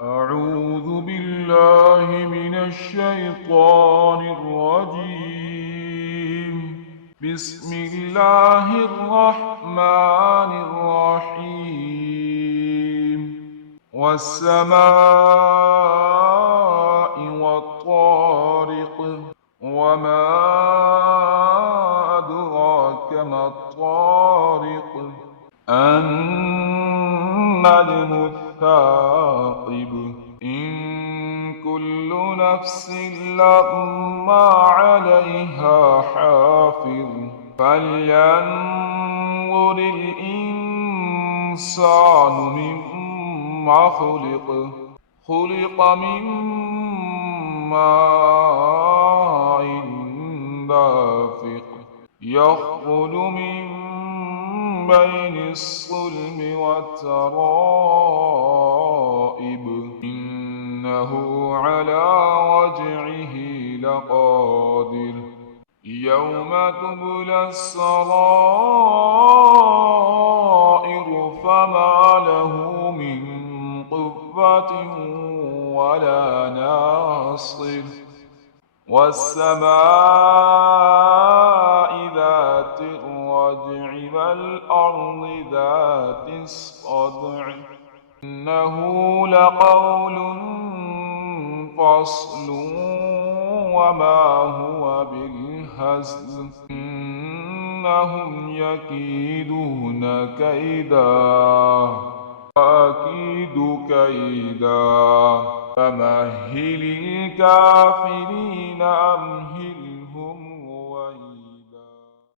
أعوذ بالله من الشيطان الرجيم. بسم الله الرحمن الرحيم. والسماء والطارق، وما أدراك ما الطارق، النجم الثاقب. إن كل نفس لما عليها حافظ. فلينظر الإنسان مما خلق. خلق من ماء دافق، يخرج من بين الصلب والترائب، إنه على رجعه لقادر. يوم تبلى السرائر فما له من قوة ولا ناصر. والسماء ذات الرجع والأرض ذات الصدع، إنه لقول فصل وما هو بالهزل. إنهم يكيدون كيدا وأكيد كيدا. فمهل الكافرين أمهلهم